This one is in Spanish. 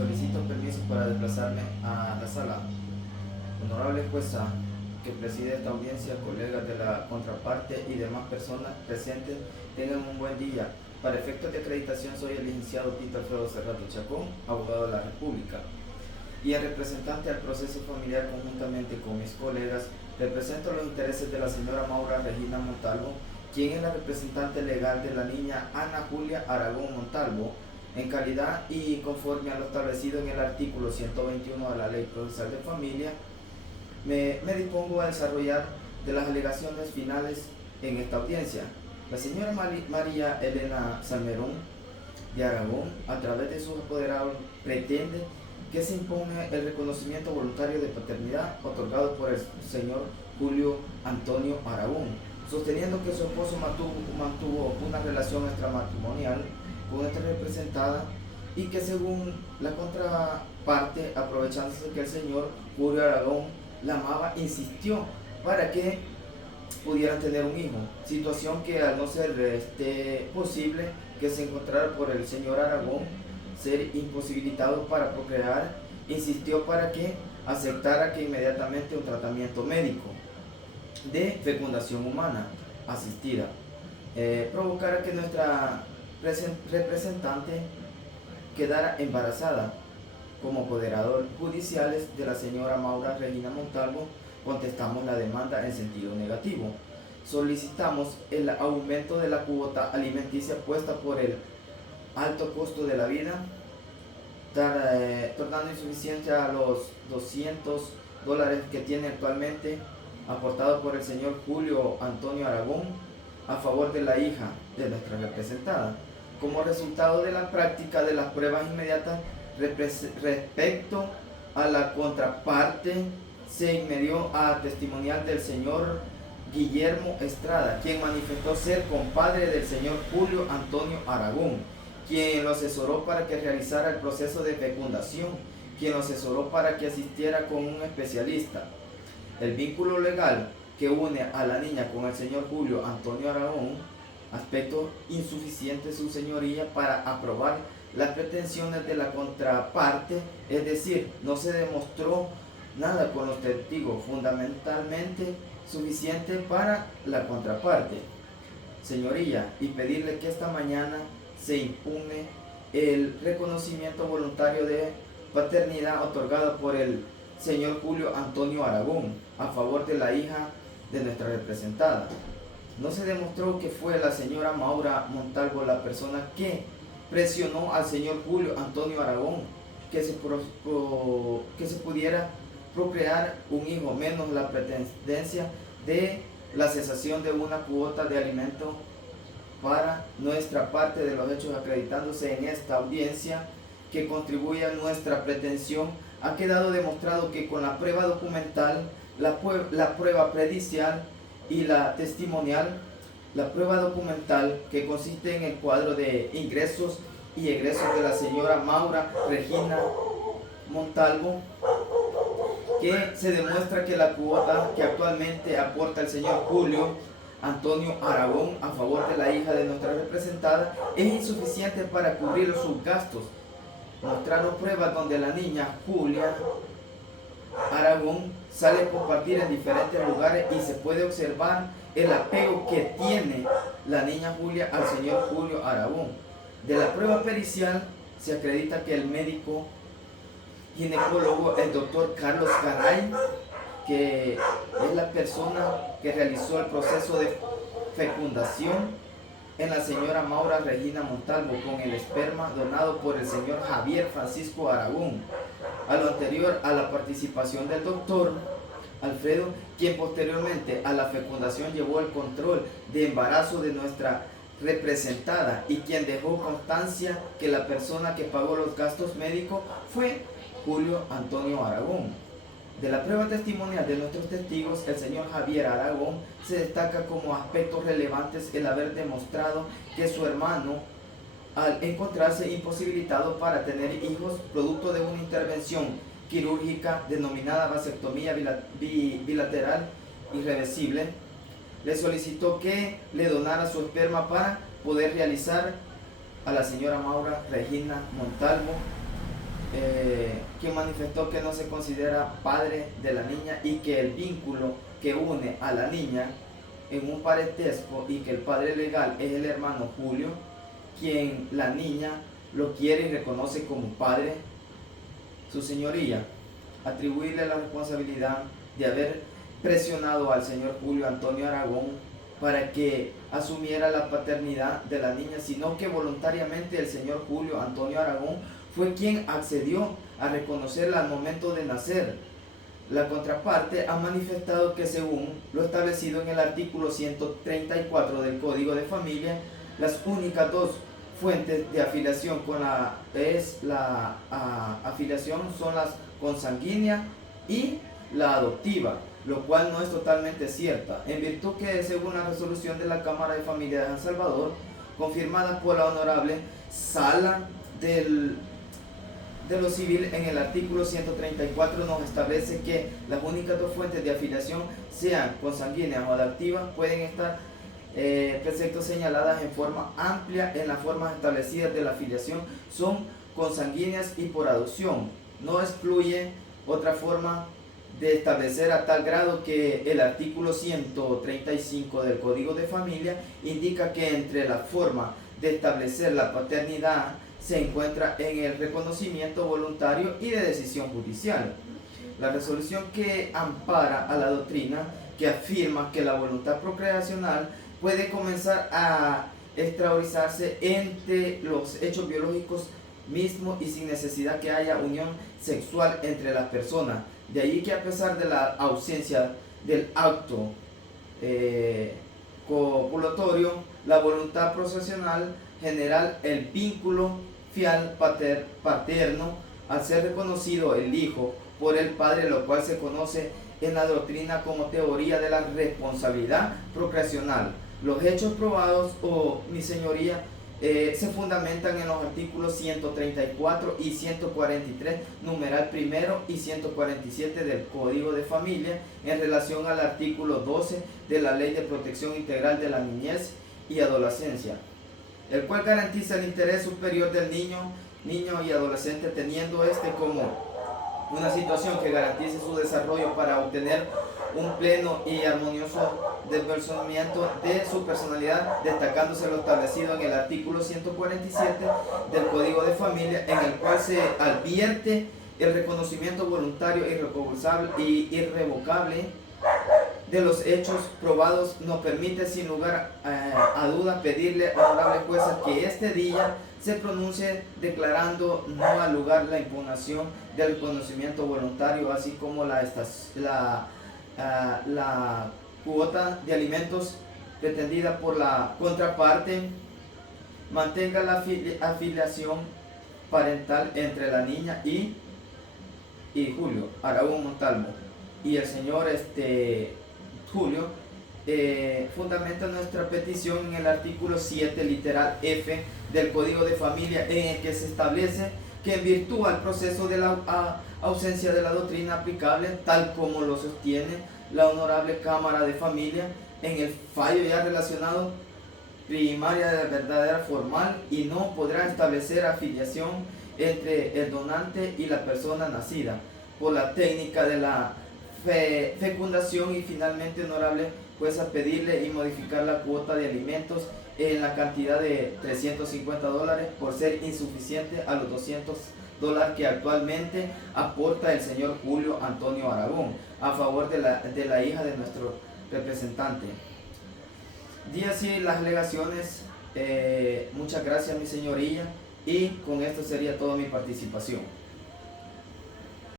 Solicito permiso para desplazarme a la sala. Honorable jueza que preside esta audiencia, colegas de la contraparte y demás personas presentes, tengan un buen día. Para efectos de acreditación soy el licenciado Tito Alfredo Cerrato Chacón, abogado de la República. Y en representante al proceso familiar conjuntamente con mis colegas, represento los intereses de la señora Maura Regina Montalvo, quien es la representante legal de la niña Ana Julia Aragón Montalvo, en calidad y conforme a lo establecido en el artículo 121 de la Ley Procesal de Familia. Me dispongo a desarrollar de las alegaciones finales en esta audiencia. La señora María Elena Salmerón de Aragón, a través de sus apoderados, pretende que se imponga el reconocimiento voluntario de paternidad otorgado por el señor Julio Antonio Aragón, sosteniendo que su esposo mantuvo una relación extramatrimonial con esta representada y que según la contraparte, aprovechándose que el señor Julio Aragón la amaba, insistió para que pudieran tener un hijo, situación que al no ser posible que se encontrara por el señor Aragón ser imposibilitado para procrear, insistió para que aceptara que inmediatamente un tratamiento médico de fecundación humana asistida provocara que nuestra representante quedara embarazada. Como apoderador judiciales de la señora Maura Regina Montalvo, contestamos la demanda en sentido negativo. Solicitamos el aumento de la cuota alimenticia puesta por el alto costo de la vida, tornando insuficiente a los $200 que tiene actualmente, aportado por el señor Julio Antonio Aragón a favor de la hija de nuestra representada, como resultado de la práctica de las pruebas inmediatas respecto a la contraparte. Se inmedió a testimonial del señor Guillermo Estrada, quien manifestó ser compadre del señor Julio Antonio Aragón, quien lo asesoró para que realizara el proceso de fecundación, quien lo asesoró para que asistiera con un especialista. El vínculo legal que une a la niña con el señor Julio Antonio Aragón, aspecto insuficiente su señoría para aprobar las pretensiones de la contraparte, es decir, no se demostró nada con los testigos fundamentalmente suficiente para la contraparte, señoría, y pedirle que esta mañana se impugne el reconocimiento voluntario de paternidad otorgado por el señor Julio Antonio Aragón a favor de la hija de nuestra representada. No se demostró que fue la señora Maura Montalvo la persona que presionó al señor Julio Antonio Aragón que se pudiera procrear un hijo, menos la pretendencia de la cesación de una cuota de alimento para nuestra parte de los hechos, acreditándose en esta audiencia que contribuye a nuestra pretensión. Ha quedado demostrado que con la prueba documental, la prueba pericial y la testimonial, la prueba documental que consiste en el cuadro de ingresos y egresos de la señora Maura Regina Montalvo, que se demuestra que la cuota que actualmente aporta el señor Julio Antonio Aragón a favor de la hija de nuestra representada es insuficiente para cubrir sus gastos. Mostraron pruebas donde la niña Julia Aragón sale a compartir en diferentes lugares y se puede observar el apego que tiene la niña Julia al señor Julio Aragón. De la prueba pericial se acredita que el médico ginecólogo, el doctor Carlos Garay, que es la persona que realizó el proceso de fecundación en la señora Maura Regina Montalvo con el esperma donado por el señor Javier Francisco Aragón, a lo anterior a la participación del doctor Alfredo, quien posteriormente a la fecundación llevó el control de embarazo de nuestra representada y quien dejó constancia que la persona que pagó los gastos médicos fue Julio Antonio Aragón. De la prueba testimonial de nuestros testigos, el señor Javier Aragón se destaca como aspectos relevantes el haber demostrado que su hermano, al encontrarse imposibilitado para tener hijos producto de una intervención quirúrgica denominada vasectomía bilateral irreversible, le solicitó que le donara su esperma para poder realizar a la señora Maura Regina Montalvo quien manifestó que no se considera padre de la niña y que el vínculo que une a la niña en un parentesco y que el padre legal es el hermano Julio, quien la niña lo quiere y reconoce como padre. Su señoría, atribuirle la responsabilidad de haber presionado al señor Julio Antonio Aragón para que asumiera la paternidad de la niña, sino que voluntariamente el señor Julio Antonio Aragón fue quien accedió a reconocerla al momento de nacer. La contraparte ha manifestado que según lo establecido en el artículo 134 del Código de Familia, las únicas dos fuentes de afiliación con la afiliación son las consanguíneas y la adoptiva, lo cual no es totalmente cierta, en virtud que según la resolución de la Cámara de Familia de San Salvador, confirmada por la Honorable Sala de lo Civil, en el artículo 134 nos establece que las únicas dos fuentes de afiliación, sean consanguíneas o adoptivas, pueden estar preceptos señaladas en forma amplia en las formas establecidas de la afiliación, son consanguíneas y por adopción. No excluye otra forma de establecer, a tal grado que el artículo 135 del Código de Familia indica que entre la forma de establecer la paternidad se encuentra en el reconocimiento voluntario y de decisión judicial. La resolución que ampara a la doctrina que afirma que la voluntad procreacional puede comenzar a exteriorizarse entre los hechos biológicos mismos y sin necesidad que haya unión sexual entre las personas. De ahí que a pesar de la ausencia del acto copulatorio, la voluntad procreacional general, el vínculo fiel paterno, al ser reconocido el hijo por el padre, lo cual se conoce en la doctrina como teoría de la responsabilidad procreacional. Los hechos probados, mi señoría, se fundamentan en los artículos 134 y 143, numeral primero, y 147 del Código de Familia, en relación al artículo 12 de la Ley de Protección Integral de la Niñez y Adolescencia, el cual garantiza el interés superior del niño y adolescente, teniendo como una situación que garantice su desarrollo para obtener un pleno y armonioso desenvolvimiento de su personalidad, destacándose lo establecido en el artículo 147 del Código de Familia, en el cual se advierte el reconocimiento voluntario y irrevocable de los hechos probados. Nos permite sin lugar a duda pedirle a honorable jueza que este día se pronuncie declarando no al lugar la impugnación del reconocimiento voluntario, así como la cuota de alimentos pretendida por la contraparte, mantenga la afiliación parental entre la niña y Julio Aragón Montalvo y el señor Julio. Fundamenta nuestra petición en el artículo 7, literal F del Código de Familia, en el que se establece que en virtud al proceso de la ausencia de la doctrina aplicable, tal como lo sostiene la Honorable Cámara de Familia en el fallo ya relacionado, primaria de verdadera formal, y no podrá establecer afiliación entre el donante y la persona nacida por la técnica de la fecundación. Y finalmente, honorable jueza, pedirle y modificar la cuota de alimentos en la cantidad de $350 por ser insuficiente a los $200 que actualmente aporta el señor Julio Antonio Aragón a favor de la hija de nuestro representante. Di así las alegaciones. Muchas gracias, mi señoría, y con esto sería toda mi participación.